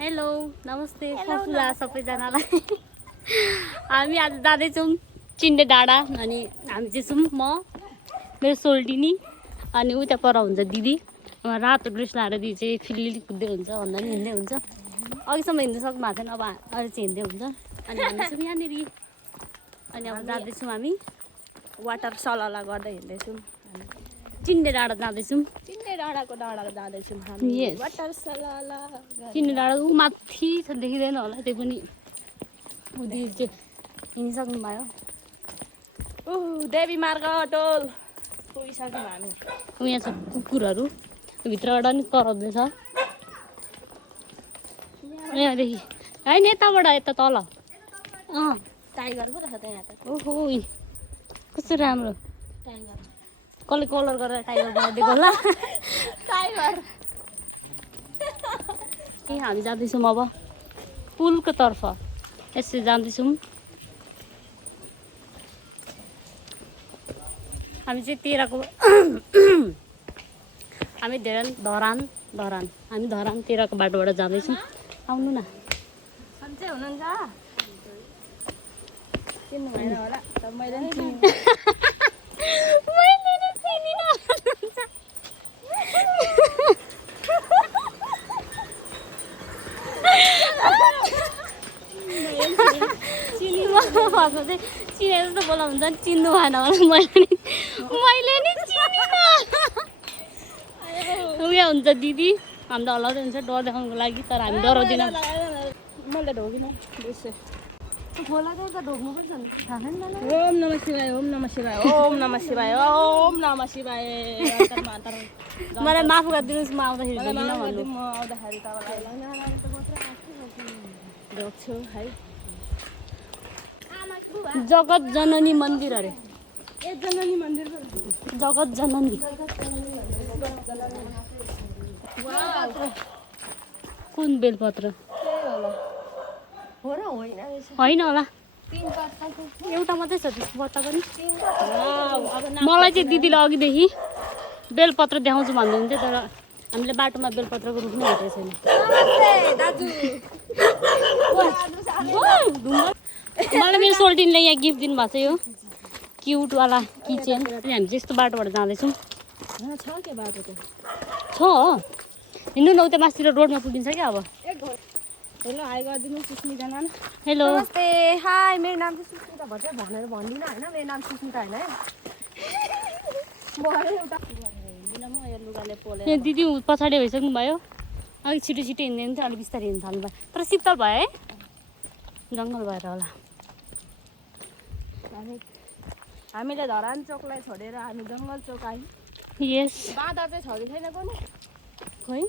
Hello नमस्ते फुला सबैजनालाई हामी आज जाँदैछौँ चिन्डे डाँडा अनि हामी चाहिँ छौँ म मेरो सोल्टिनी अनि उता पर हुन्छ दिदी रातो ड्रेस लगाएर दिदी चाहिँ फिल्ली कुद्दै हुन्छ भन्दा नि हिँड्दै हुन्छ अघिसम्म हिँड्नु सक्नु भएको थिएन अब अहिले चाहिँ हिँड्दै हुन्छ अनि हामी छौँ यहाँनिर अनि अब जाँदैछौँ हामी वाटर सलला गर्दै हिँड्दैछौँ चिन्डे डाँडा जाँदैछौँ चिन्डे डाँडाको डाँडा जाँदैछौँ हामी Yes. वाटर सलला चिन्डे डाँडा ऊ माथि छ देखिँदैन होला त्यो पनि ऊ दिदी चाहिँ हिँडिसक्नु भयो देवी मार्ग टोल पुगिसक्यौँ हामी यहाँ छ कुकुरहरू भित्रबाट नि कराउँदैछ यहाँदेखि होइन यताबाट यता तल टाइगर पो रहेछ त यहाँ त ओहो कस्तो राम्रो टाइगर कसले कलर गरेर टाइगर बनाइदिएको होला टाइगर ए हामी जाँदैछौँ अब पुलको तर्फ यसरी जाँदैछौँ हामी चाहिँ तेह्रको हामी धरान हामी धरान तेह्रको बाटोबाट जाँदैछौँ आउनु न सन्चै हुनुहुन्छ चिन्नु भएन होला त मैले नि चिने जस्तो बोला हुन्छ नि चिन्नु भएन होला मैले नि चिनिनँ उयो हुन्छ दिदी हामी त हल्लाउँदै हुन्छ डर देखाउनुको लागि तर हामी डराउँदैनौँ मैले ढोकिनँ बिर्सेँ खोला चाहिँ त ढोक्नु पर्छ नि थाहा छैन मलाई ओम नमः शिवाय ओम नमः शिवाय ओम नमः शिवाय ओम नमः शिवाय मलाई माफ गरिदिनुहोस् म आउँदाखेरि मलाई ढोकिनँ माफ भन्नु गरिदिनु, म आउँदाखेरि तपाईँलाई ढोक्छु है जगत जननी मन्दिर अरे ए जननी मन्दिर जगत जननी कुन बेलपत्र हो र होइन रहेछ होइन होला 3 वर्षको एउटा मात्रै छ त्यसको पत्ता पनि वाउ अब मलाई चाहिँ दिदीले अघिदेखि बेलपत्र देखाउँछु भन्दै हुन्थ्यो तर हामीले बाटोमा बेलपत्रको रुख नै भेटेको छैन मलाई मेरो सोल्टिनले यहाँ गिफ्ट दिनुभएको छ यो क्युटवाला किचेन अनि हामी चाहिँ यस्तो बाटोबाट जाँदैछौँ छ के बाटो त छ हिँड्नु न उता मास्तिर रोडमा पुगिन्छ क्या अब हेलो हाई गरिदिनु सुस्मिता नाम हेलो नमस्ते हाई मेरो नाम चाहिँ सुस्मिता भन्छ भनेर भन्दिनँ होइन मेरो नाम सुस्मिता होइन यहाँ दिदी पछाडि भइसक्नु भयो अलिक छिटो छिटो हिँड्दैन थियो अलिक बिस्तारै हिँड्नु थाल्नु भयो तर शीतल भयो है जङ्गल भएर होला हामीले धरान चोकलाई छोडेर हामी जङ्गल चोक आयौँ यस बाँदर चाहिँ छँदै छैन कुनै खोइ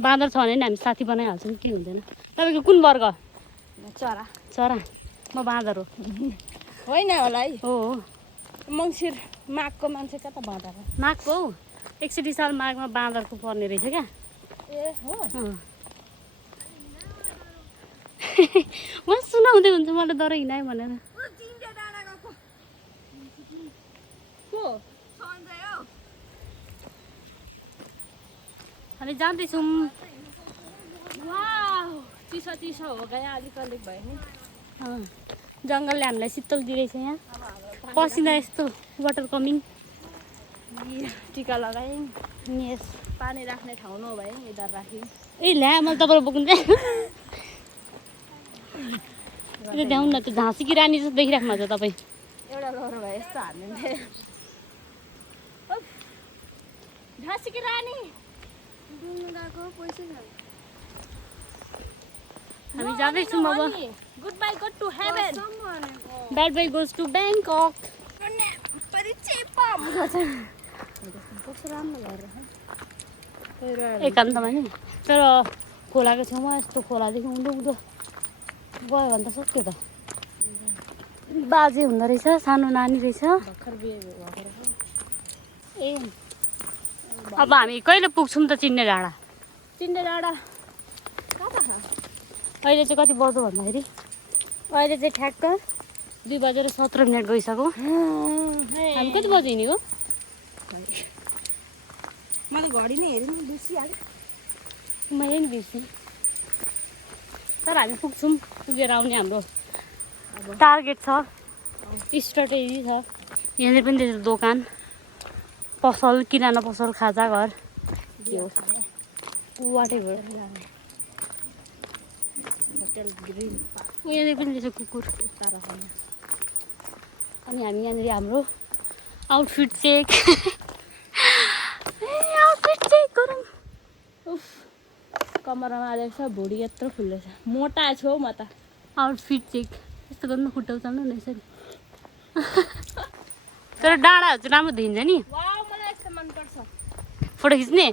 बाँदर छ भने नि हामी साथी बनाइहाल्छौँ के हुँदैन तपाईँको कुन वर्ग चरा चरा म बाँदर हो होइन होला है हो मङ्सिर माघको मान्छे कता बाँदर हो माघको हौ 61 साल माघमा बाँदरको पर्ने रहेछ क्या ए हो म सुनाउँदै हुन्छ मलाई डर हिँडायो भनेर हामी जाँदैछौँ वाउ चिसो चिसो हो गयो अलिक अलिक भयो नि जङ्गलले हामीलाई शीतल दिइरहेछ यहाँ पसिना यस्तो वाटर कमिङ टिका लगायौँ यस पानी राख्ने ठाउँ नभए इधर राख्यौँ ए ल्या मैले तपाईँलाई बोक्नु चाहिँ त्यो ध्याउनु न त्यो झाँसीकी रानी जस्तो देखिराख्नु हुन्छ तपाईँ एउटा लहरो भए यस्तो हान्दिन्थे झाँसीकी रानी डुल्नु गएको पैसा हामी जाँदैछौँ अब good boy go to heaven bad boy goes to Bangkok कस्तो राम्रो भएर एकान्तमा नि तर खोलाको छेउमा यस्तो खोलादेखि उँधो उँधो गयो भने त सक्यो त बाजे हुँदो रहेछ सानो नानी रहेछ भर्खर बिहे भएको ए अब हामी कहिले पुग्छौँ त चिन्ने डाँडा चिन्डे डाँडा कता अहिले चाहिँ कति बज्यो भन्दाखेरि अहिले चाहिँ ठ्याक्क 2:17 गइसक्यो हामी कति बजी हिँडेको मैले घडी नै हेरेँ नि बिर्सिहालेँ मैले नि बिर्सेँ तर हामी पुग्छौँ पुगेर आउने हाम्रो टार्गेट छ स्ट्राटेजी छ यहाँनिर पनि त्यस्तो दोकान पसल किराना पसल खाजा घर के हो वाटेभर होटल ग्रिन यहाँनिर पनि त्यसो कुकुर अनि हामी यहाँनिर हाम्रो आउटफिट चेक आउटफिट चेक गरौँ उफ कमरमा आएको छ भुँडी यत्रो फुल्दैछ मोटा छु हौ म त आउटफिट चेक यस्तो गर्नु खुट्टा उचाल्नु न यसरी तर डाँडाहरू चाहिँ राम्रो देखिन्छ नि वाउ मलाई यस्तो मनपर्छ फोटो खिच्ने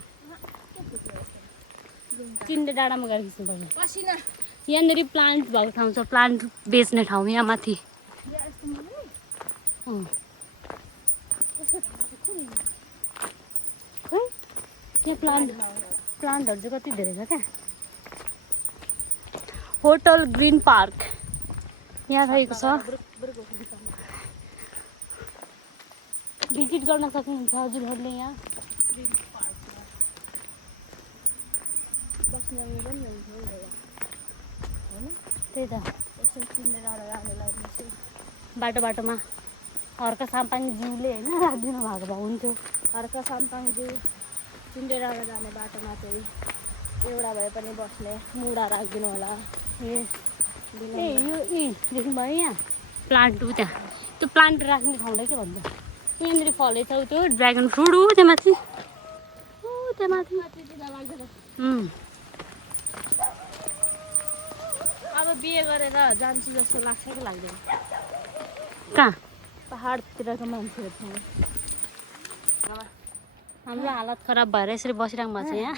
चिन्डे डाँडामा गएर खिच्नुपर्छ पसिना यहाँनिर प्लान्ट भएको ठाउँ छ प्लान्ट बेच्ने ठाउँ यहाँ माथि त्यहाँ प्लान्टहरू चाहिँ कति धेरै छ क्या होटल ग्रिन पार्क यहाँ रहेको छ भिजिट गर्न सक्नुहुन्छ हजुरहरूले यहाँ त्यही त बाटो बाटोमा हर्का साम्पाङज्यूले होइन राखिदिनु भएको भए हुन्थ्यो हर्का साम्पाङज्यू चिन्डे डाँडा जाने बाटोमा चाहिँ एउटा भए पनि बस्ने मुढा राखिदिनु होला ए यो देख्नु भयो यहाँ प्लान्ट ऊ त्यहाँ त्यो प्लान्ट राख्ने ठाउँलाई के भन्छ यहाँनिर फलेछ ऊ त्यो ड्र्यागन फ्रुट ऊ त्यहाँ माथि अब बिहे गरेर जान्छु जस्तो लाग्छ कि लाग्दैन कहाँ पहाडतिरको मान्छेहरू हाम्रो हालत खराब भएर यसरी बसिरहेको भएको छ यहाँ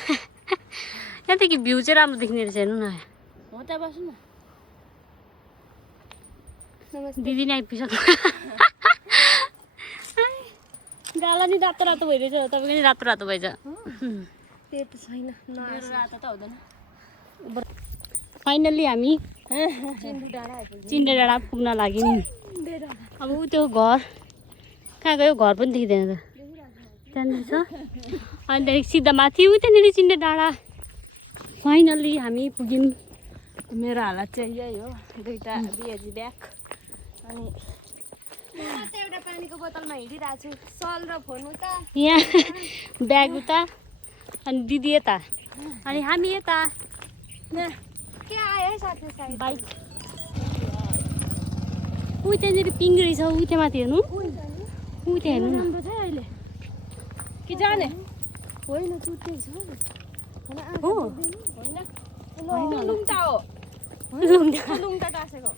यहाँदेखि भ्यू चाहिँ राम्रो देख्ने रहेछ हेर्नु न हो त्यहाँ बस्नु न दिदी नै आइपुगिसक्नु गाला नि रातो रातो भइरहेछ तपाईँको नि रातो रातो भएछ त्यो त छैन रातो त हुँदैन फाइनल्ली हामी चिन्डे डाँडा पुग्न लाग्यौँ अब ऊ त्यो घर कहाँ गयो घर पनि देखिँदैन त त्यहाँनिर छ अनि त्यहाँदेखि सिधा माथि ऊ त्यहाँनिर चिन्डे डाँडा फाइनल्ली हामी पुग्यौँ मेरो हालत चाहिँ यही हो दुईवटा बिहेजी ब्याग अनि एउटा पानीको बोतलमा हिँडिरहेको छु सल र फोन उता यहाँ ब्याग उता अनि दिदी यता अनि हामी यता के आयो है साथी साथी बाइक ऊ त्यहाँनिर पिङ रहेछ ऊ त्यहाँ माथि हेर्नु ऊ त्यहाँ हेर्नु न राम्रो छ अहिले कि जाने होइन चुट्दै छ हो होइन लुम्टा हो लुम्टा टाँसेको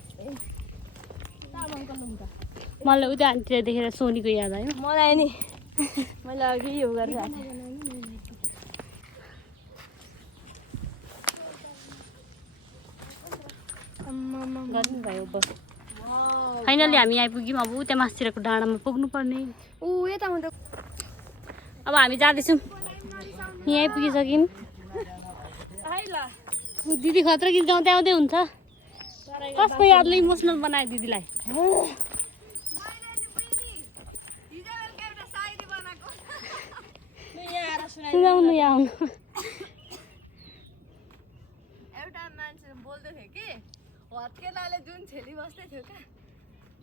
तामाङको लुम्टा मलाई उता आन्टीलाई देखेर सोनीको याद आयो मलाई नि मैले अघि यो गरेर गर्नुभयो बस फाइनली हामी आइपुग्यौँ अब त्यहाँ मासतिरको डाँडामा पुग्नुपर्ने ऊ यता हुँदा अब हामी जाँदैछौँ यहाँ आइपुगिसक्यौँ दिदी खतरा गीत गाउँदै आउँदै हुन्छ कसको यादले इमोसनल बनायो दिदीलाई सुनाउनु यहाँ आउनु एउटा मान्छे बोल्दै थियो कि हत्केलाले जुन छेली बस्दै थियो क्या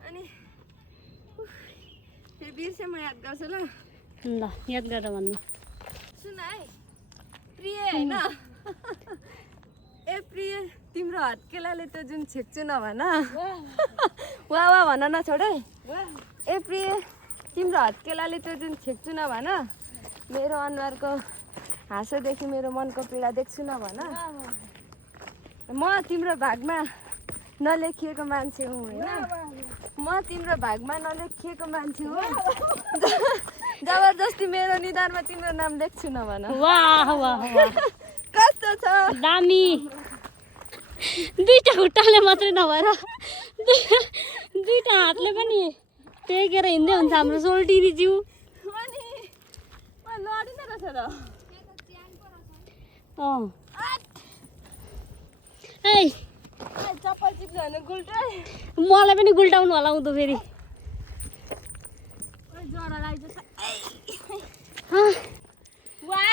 अनि त्यो बिर्से म याद गर्छु ल ल याद गरेर भन्नु सुन है प्रिय होइन ए प्रिय तिम्रो हत्केलाले त्यो जुन छेक्छु नभन वा वा भन न छोडै ए प्रिय तिम्रो हत्केलाले त्यो जुन छेक्छु नभन मेरो अनुहारको हाँसोदेखि मेरो मनको पीडा देख्छु न भन म तिम्रो भागमा नलेखिएको मान्छे हुँ होइन म तिम्रो भागमा नलेखिएको मान्छे हो जबरजस्ती मेरो निधारमा तिम्रो नाम लेख्छु न भन वाह वाह वाह कस्तो छ दामी दुईटा खुट्टाले मात्रै नभएर दुईटा हातले पनि टेकेर हिँड्दै हुन्छ हाम्रो सोल्टिनी जिउ लडिँदो रहेछ त ए चप्पल चिप्लो भने गुल्टै मलाई पनि गुल्टाउनु होला उँधो फेरि ज्वरो लाग्छ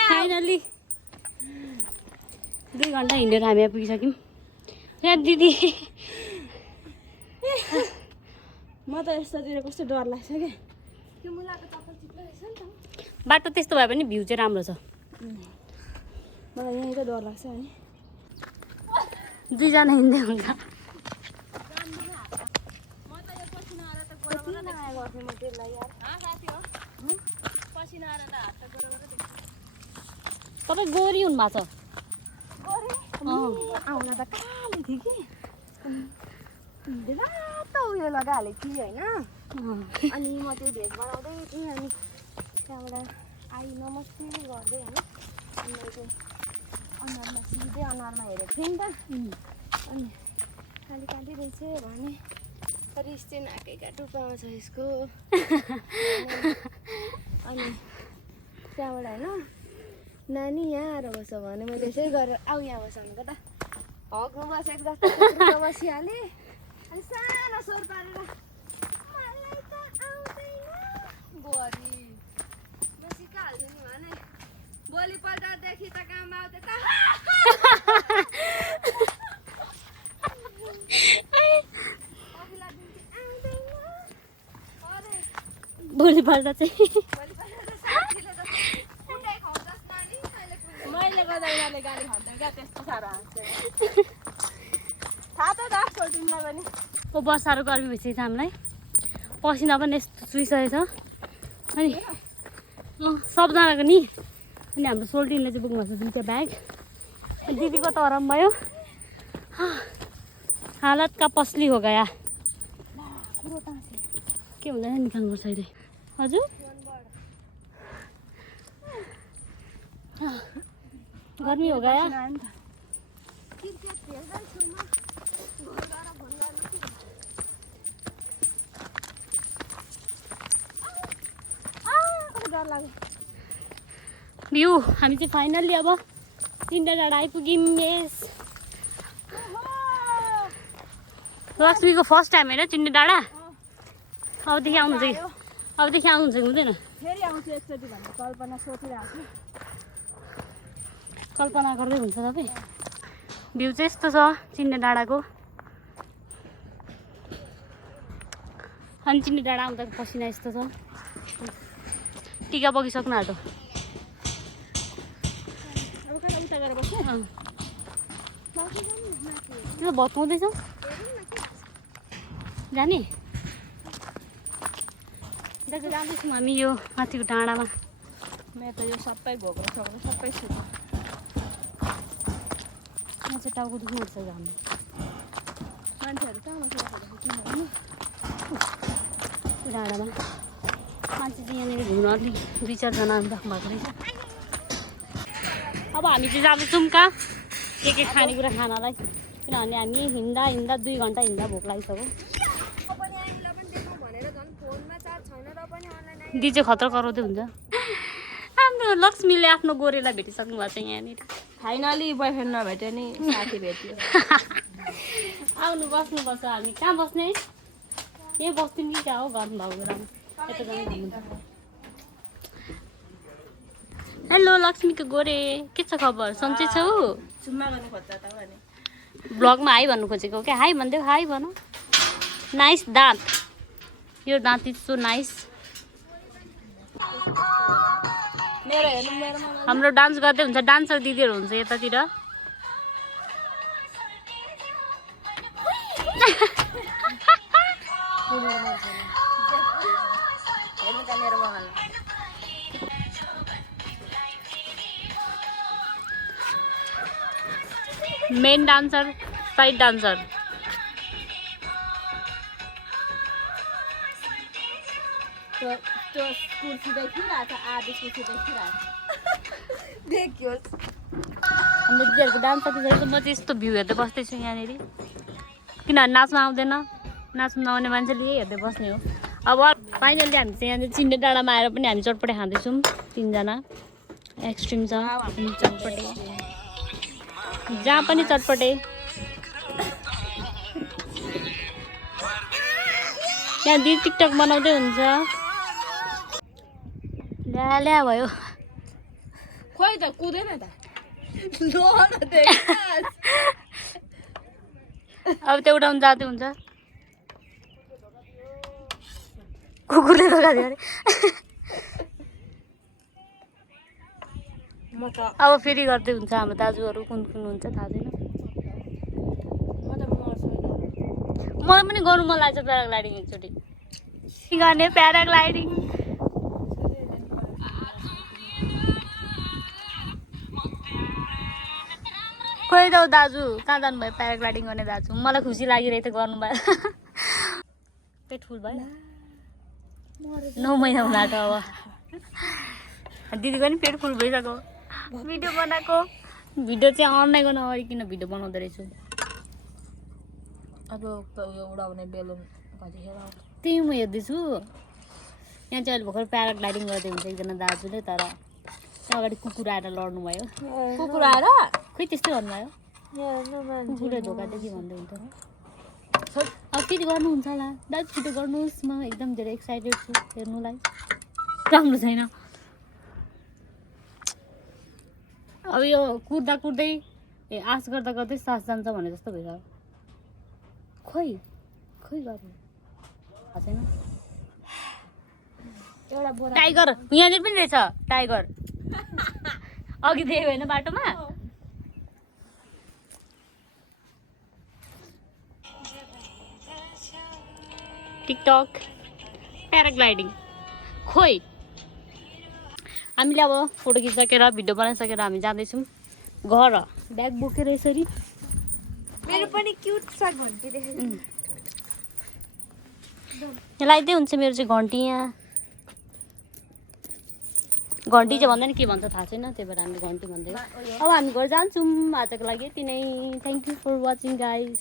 फाइनली 2 घन्टा हिँडेर हामी आइपुगिसक्यौँ यहाँ दिदी म त यस्तोतिर कस्तो डर लाग्छ क्या त्यो मुलाको चप्पल चिप्लो रहेछ नि त बाटो त्यस्तो भए पनि भ्यू चाहिँ राम्रो छ मलाई यहीँ त डर लाग्छ अनि दुईजना हिँड्दै हुन्छ तपाईँ गोरी हुनुभएको छ आउन त कालो थियो कि रातो उयो लगाइहालेको थिएँ होइन अनि म त्यो भेज बनाउँदै थिएँ अनि त्यहाँबाट आई नमस्ते गर्दै होइन अनि मैले चाहिँ अनुहारमा सिधै अनुहारमा हेरेको थिएँ नि त अनि काली काली रहेछ भने रिस चाहिँ नाकै टुप्पा आउँछ यसको अनि त्यहाँबाट होइन नानी यहाँ आएर बस भने मैले यसै गरेर आऊ यहाँ बस भनेको त हग्नु बसेको जस्तो कुकुरमा बसिहालेँ अनि सानो स्वर पारेर मलाई त आउँदैन बुहारी म सिकाइहाल्छु नि भने भोलिपल्टदेखि त काम आउँदै त भोलिपल्ट चाहिँ मैले गर्दा उनीहरूले गाली खाँदैन क्या त्यस्तो साह्रो हाँस्दैन थाहा छ त तिमीलाई पनि ओ बर्षाहरू गर्मी भइसकेको छ हामीलाई पसिना पनि यस्तो चुइसकेको छ अनि सबजनाको नि अनि हाम्रो सोल्टिनले चाहिँ बोक्नु भएको छ दुईवटा ब्याग अनि दिदीको त आराम भयो हालत का पसली हो गया के हुँदैन निकाल्नुपर्छ अहिले हजुर गर्मी हो गया भ्यू हामी चाहिँ फाइनल्ली अब तिनवटा डाँडा आइपुग्यौँ यस लक्ष्मीको फर्स्ट टाइम होइन चिन्ने डाँडा अबदेखि आउनुहुन्छ कि अबदेखि आउनुहुन्छ कि हुँदैन फेरि आउँछु एकचोटि भन्ने कल्पना सोचिरहेको छु कल्पना गर्दै हुन्छ तपाईँ भ्यू चाहिँ यस्तो छ चिन्ने डाँडाको अनि चिन्ने डाँडा आउँदा पसिना यस्तो छ टिका बगिसक्नु आँटो उता गरेर बस्नु त्यो त भत्काउँदैछ जाने दाजु जाँदैछौँ हामी यो माथिको डाँडामा मेरो त यो सबै भोग्रो सक्नु सबै छु म चाहिँ टाउको दुख्नु पर्छ जानु मान्छेहरू कहाँ बसिरहेको डाँडामा मान्छे चाहिँ यहाँनिर घुम्न अलिक दुई चारजना राख्नु भएको रहेछ अब हामी चाहिँ जाँदैछौँ कहाँ के खानेकुरा खानालाई किनभने हामी हिँड्दा 2 घन्टा हिँड्दा भोक लागिसक्यो दी चाहिँ खतरा कराउँदै हुन्छ हाम्रो लक्ष्मीले आफ्नो गोरेलाई भेटिसक्नु भएको छ यहाँनिर फाइनली बोयफ्रेन्ड नभेट्यो नि साथी भेट्यो आउनु बस्नुपर्छ हामी कहाँ बस्ने यही बस्थ्यौँ कि कहाँ हो गर्नु भएको बेलामा यता जानु घुम्नु हेलो लक्ष्मीको गोरे के छ खबर सन्चै छौ चुम्मा गर्नु खोज्छ त भने ब्लगमा हाई भन्नु खोजेको क्या हाई भनिदेऊ हाई भन नाइस दाँत यो दाँत इज सो नाइस मेरो हेर्नु मेरोमा हाम्रो डान्स गर्दै हुन्छ डान्सर दिदीहरू हुन्छ यतातिर हेर्नु त मेरो बगान मेन डान्सर साइड डान्सर त्यो कुर्सी देखिरहेको छ आधी कुर्सी देखिरहेको देखियोस् हाम्रो दिदीहरूको डान्स सकिसकेको म चाहिँ यस्तो भ्यू हेर्दै बस्दैछु यहाँनिर किनभने नाच्नु आउँदैन नाच्नु नआउने मान्छेले यही हेर्दै बस्ने हो अब फाइनल्ली हामी चाहिँ यहाँनिर चिन्ने डाँडामा आएर पनि हामी चटपटे खाँदैछौँ 3 जना एक्सट्रिम छ चटपटे जहाँ पनि चटपटे यहाँ दिदी टिकटक बनाउँदै हुन्छ ल्या भयो खोइ त कुदैन त अब त्यो उठाउनु जाँदै हुन्छ कुकुरले धोका दियो अरे म त अब फेरि गर्दै हुन्छ हाम्रो दाजुहरू कुन कुन हुन्छ थाहा छैन मलाई पनि गर्नु मन लाग्छ प्याराग्लाइडिङ एकचोटि गर्ने प्याराग्लाइडिङ खोइ त दाजु कहाँ जानुभयो प्याराग्लाइडिङ गर्ने दाजु मलाई खुसी लागिरहेको थियो गर्नुभयो पेट फुल भयो 9 महिना हुन आँट्यो अब दिदीको पनि पेट फुल भइसक्यो भिडियो बनाएको भिडियो चाहिँ अनलाइन गर्न अगाडि किन भिडियो बनाउँदो रहेछु अब यो उडाउने बेलुन कतिखेर त्यही म हेर्दैछु यहाँ चाहिँ अहिले भर्खर प्याराग्लाइडिङ गर्दै हुन्छ एकजना दाजुले तर त्यहाँ अगाडि कुकुर आएर लड्नु भयो कुकुर आएर खोइ त्यस्तै भन्नुभयो कुकुरले धोका दियो कि भन्दै हुन्छ अब फेरि गर्नुहुन्छ होला दाजु छिटो गर्नुहोस् म एकदम धेरै एक्साइटेड छु हेर्नुलाई राम्रो छैन अब यो कुद्दा कुद्दै आश गर्दा गर्दै सास जान्छ भने जस्तो भइसक्यो खोइ गर्नु थाहा छैन टाइगर यहाँनिर पनि रहेछ टाइगर अघि देखेको होइन बाटोमा टिकटक प्याराग्लाइडिङ खोइ हामीले अब फोटो खिचिसकेर भिडियो बनाइसकेर हामी जाँदैछौँ घर ब्याग बोकेर यसरी मेरो पनि क्युट छ घन्टी देखेको लगाइदिए हुन्छ मेरो चाहिँ घन्टी यहाँ घन्टी चाहिँ भन्दैन के भन्छ थाहा छैन त्यही भएर हामीले घन्टी भन्दै अब हामी घर जान्छौँ आजको लागि यति नै thank you for watching guys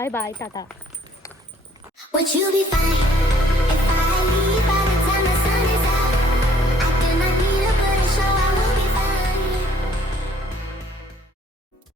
bye bye tata Would you be fine?